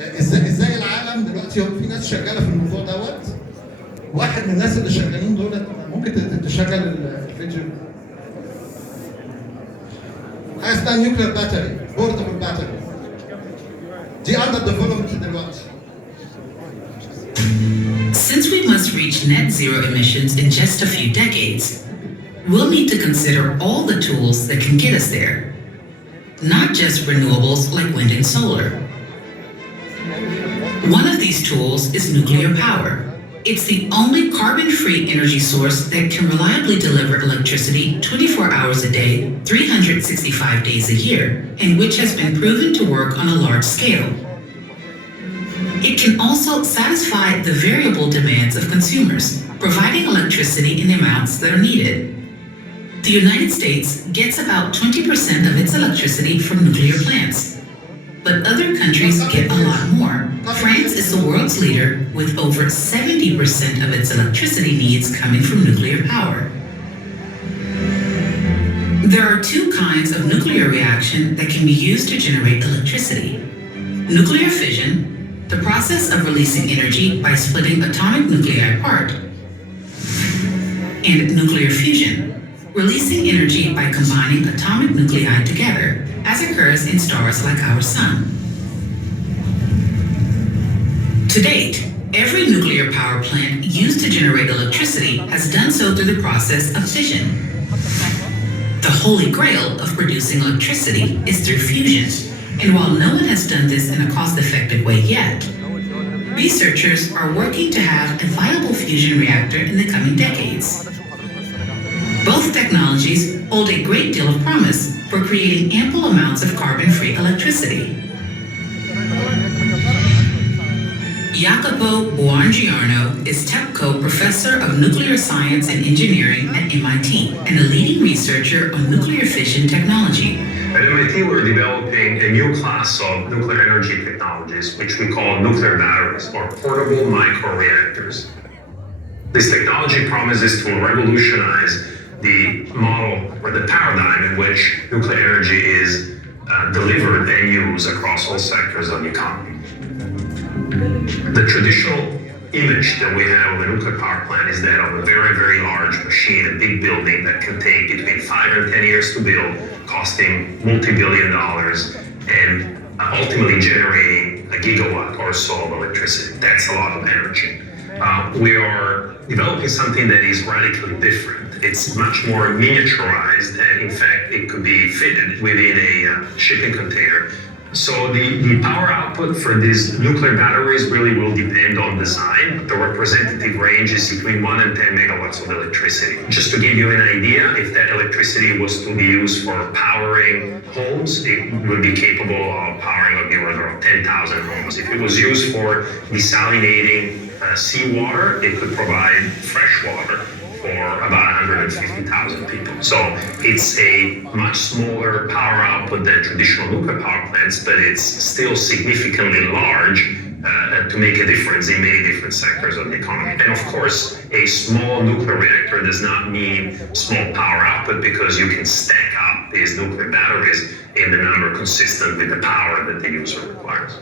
ازاي العالم دلوقتي في ناس شغاله في الموضوع دوت. واحد من الناس اللي شغالين دول ممكن تشغل الفيديو. حاجه اسمها نيوكلير باتري، بورتبل باتري. دي اندر ديفلوبمنت دلوقتي. Since we must reach net zero emissions in just a few decades, we'll need to consider all the tools that can get us there, not just renewables like wind and solar. One of these tools is nuclear power. It's the only carbon-free energy source that can reliably deliver electricity 24 hours a day, 365 days a year, and which has been proven to work on a large scale. It can also satisfy the variable demands of consumers, providing electricity in the amounts that are needed. The United States gets about 20% of its electricity from nuclear plants, but other countries get a lot more. France is the world's leader with over 70% of its electricity needs coming from nuclear power. There are two kinds of nuclear reaction that can be used to generate electricity. Nuclear fission, the process of releasing energy by splitting atomic nuclei apart, and nuclear fusion, releasing energy by combining atomic nuclei together, as occurs in stars like our Sun. To date, every nuclear power plant used to generate electricity has done so through the process of fission. The holy grail of producing electricity is through fusion, and while no one has done this in a cost-effective way yet, researchers are working to have a viable fusion reactor in the coming decades. Both technologies hold a great deal of promise for creating ample amounts of carbon-free electricity. Jacopo Buongiorno is TEPCO Professor of Nuclear Science and Engineering at MIT and a leading researcher on nuclear fission technology. At MIT, we're developing a new class of nuclear energy technologies, which we call nuclear batteries, or portable microreactors. This technology promises to revolutionize the model or the paradigm in which nuclear energy is delivered and used across all sectors of the economy. The traditional image that we have of a nuclear power plant is that of a very, very large machine, a big building that can take between 5 and 10 years to build, costing multi-billion dollars, and ultimately generating a gigawatt or so of electricity. That's a lot of energy. We are developing something that is radically different. It's much more miniaturized, and in fact, it could be fitted within a shipping container. So the power output for these nuclear batteries really will depend on design. The representative range is between 1 and 10 megawatts of electricity. Just to give you an idea, if that electricity was to be used for powering homes, it would be capable of powering of the order of 10,000 homes. If it was used for desalinating seawater, it could provide fresh water for about 150,000 people. So it's a much smaller power output than traditional nuclear power plants, but it's still significantly large to make a difference in many different sectors of the economy. And of course, a small nuclear reactor does not mean small power output, because you can stack up these nuclear batteries in the number consistent with the power that the user requires.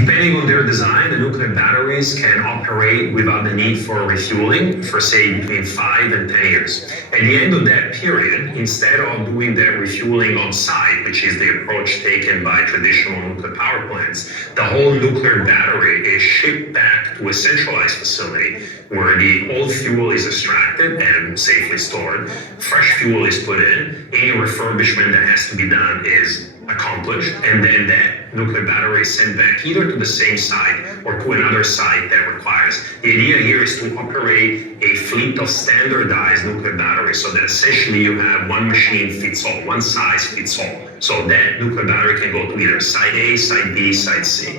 Depending on their design, the nuclear batteries can operate without the need for refueling for, say, between 5 and 10 years. At the end of that period, instead of doing that refueling on site, which is the approach taken by traditional nuclear power plants, the whole nuclear battery is shipped back to a centralized facility where the old fuel is extracted and safely stored. Fresh fuel is put in. Any refurbishment that has to be done is accomplished, and then that nuclear battery is sent back either to the same site or to another site that requires. The idea here is to operate a fleet of standardized nuclear batteries, so that essentially you have one machine fits all, one size fits all. So that nuclear battery can go to either site A, site B, site C.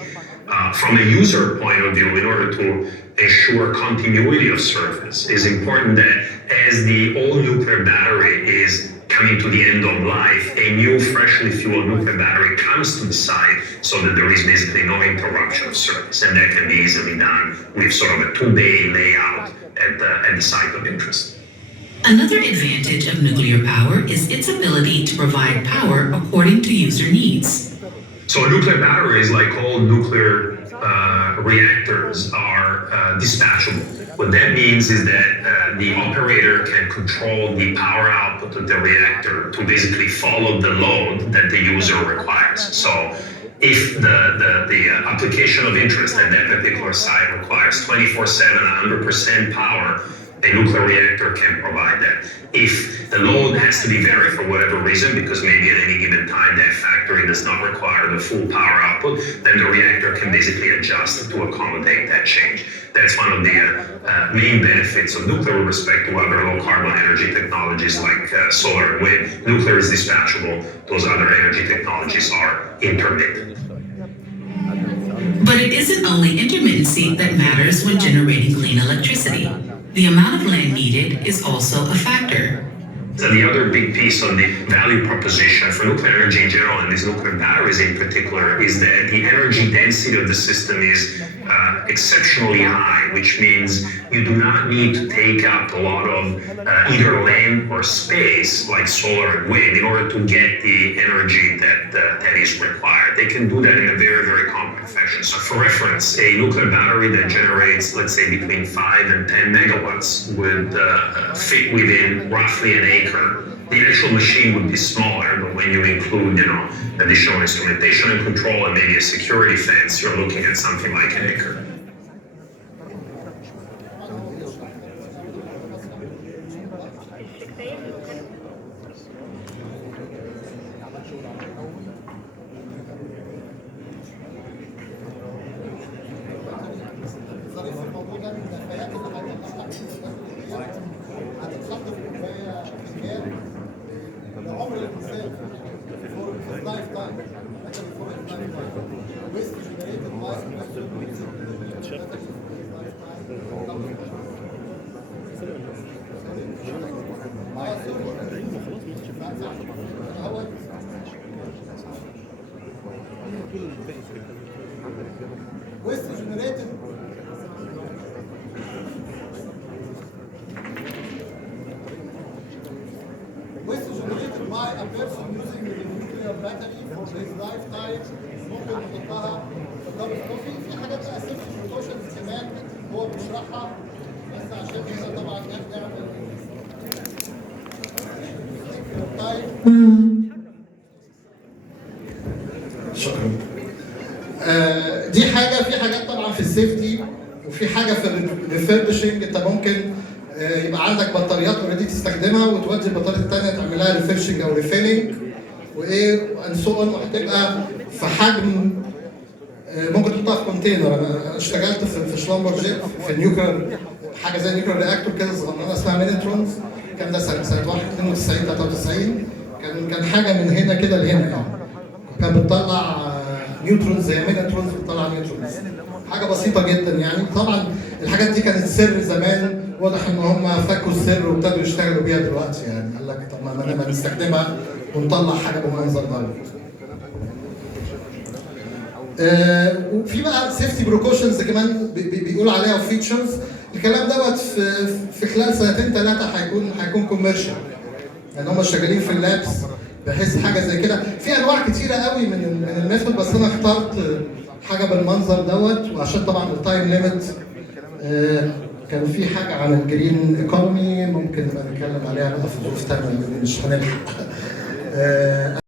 From a user point of view, in order to ensure continuity of service, it's important that as the old nuclear battery is coming to the end of life, a new freshly fueled nuclear battery comes to the site so that there is basically no interruption of service. And that can be easily done with sort of a 2-bay layout at the site of interest. Another advantage of nuclear power is its ability to provide power according to user needs. So a nuclear battery is like all nuclear reactors are dispatchable. What that means is that the operator can control the power output of the reactor to basically follow the load that the user requires. So if the application of interest at that particular site requires 24/7, 100% power, a nuclear reactor can provide that. If the load has to be varied for whatever reason, because maybe at any given time that factory does not require the full power output, then the reactor can basically adjust to accommodate that change. That's one of the main benefits of nuclear with respect to other low carbon energy technologies like solar and wind. Nuclear is dispatchable, those other energy technologies are intermittent. But it isn't only intermittency that matters when generating clean electricity. The amount of land needed is also a factor. So the other big piece of the value proposition for nuclear energy in general and these nuclear batteries in particular is that the energy density of the system is exceptionally high, which means you do not need to take up a lot of either land or space like solar and wind in order to get the energy that is required. They can do that in a very, very compact fashion. So for reference, a nuclear battery that generates, let's say, between 5 and 10 megawatts would fit within roughly an acre. The actual machine would be smaller, but when you include, additional instrumentation and control and maybe a security fence, you're looking at something like an acre. by a person using the nuclear battery for his lifetime ممكن نحطها قدام الكوفي. في حاجات بقى سيفتي بريكوشنز كمان هو بيشرحها بس عشان كده طبعا نرجع شكرا. دي حاجه، في حاجات طبعا في السيفتي وفي حاجه في الريفربشنج. انت ممكن يبقى عندك بطاريات اوريدي تستخدمها وتودي البطاريات الثانيه تعمل لها ريفرشنج او ريفيلنج وايه اند سو اون، وهتبقى في حجم ممكن تحطها في كونتينر. انا اشتغلت في شلامبرجيت في النيوكلير، حاجه زي النيوكلير رياكتور كده صغننه اسمها مينيترونز. كان ده سنه 92 93 كان حاجه من هنا كده لهنا يعني. كان بتطلع نيوترونز زي مينيترونز بتطلع نيوترونز، حاجه بسيطه جدا يعني. طبعا الحاجات دي كانت سر زمان، واضح ان هم فكوا السر وابتدوا يشتغلوا بيها دلوقتي يعني. قال لك طب ما نستخدمها ونطلع حاجه بالمنظر ده. وفي بقى سيفتي بروكوشنز كمان بيقول عليها فيتشرز. الكلام دوت في خلال سنتين ثلاثه هيكون كوميرشال يعني. هم شغالين في اللابس بحيث حاجه زي كده. في انواع كتيره قوي من الميثود، بس انا اخترت حاجه بالمنظر دوت وعشان طبعا التايم ليميت. كان في حاجه عن الجرين ايكونومي ممكن نبقى نتكلم عليها بقى في ظروف ثانيه مش هنلحق.